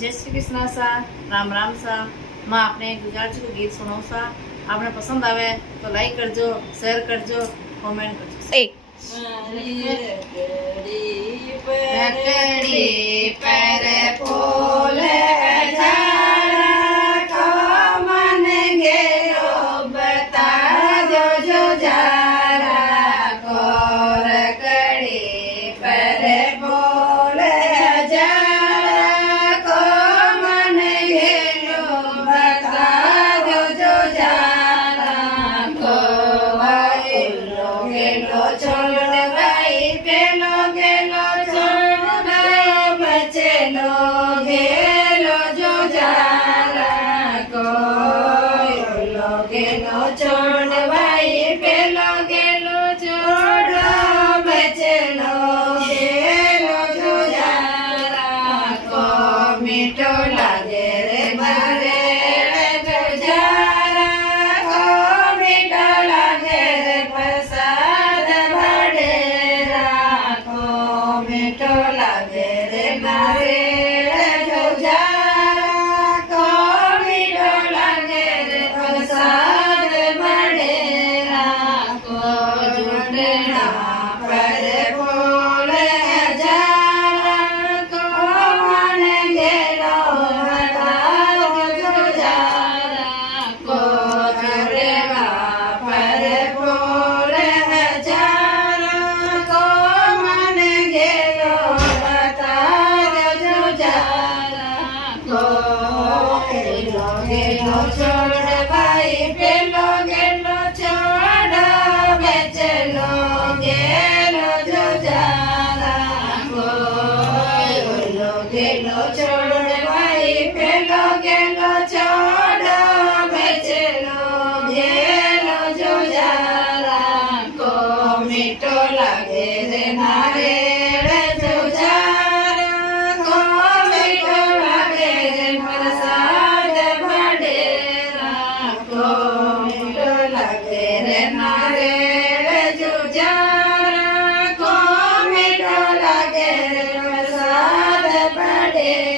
जय श्री कृष्ण सा राम राम सा। मैं आपने गुजराती को गीत सुनाऊँ सा। आपने पसंद आवे तो लाइक करजो, शेयर करजो, कमेंट करजो। एक रकड़ी पर फूल हजारा को मन गेलो बता दो जो जारा को। रकड़ी पर फूल हजारा को मन गेलो बता दो जो जारा को। गेलो गेलो छोड़ भाई पेलो गेलो बचेलो गेलो जो जारा को। गेलो छोड़ भाई पेलो गेलो छोड़ बचेलो गेलो जो जारा को। मीठो लागे रे मारे जो जारा को। मीठो लागे रे प्रसाद बड़ेरा को। मीठो लागे रे मारे जो जारा को। मीठो लागे रे प्रसाद बड़ेरा को। झूठना पर फूल हजारा को मन गेलो बता दो जो जारा को। झूठना पर फूल हजारा को मन गेलो बता दो जो जारा को। गेलो गेलो छोड़ भाई पेलो गेलो छोड़ बचलो गेलो जो जारा को। गेलो गेलो छोड़ भाई पेलो गेलो छोड़ बचलो गेलो जो जारा को। मीठो लागे रे नारियल जो जारा को। मीठो लागे रे प्रसाद बड़ेरा को। मीठो लागे रे नारियल जो जारा को। मीठो लागे रे प्रसाद बड़ेरा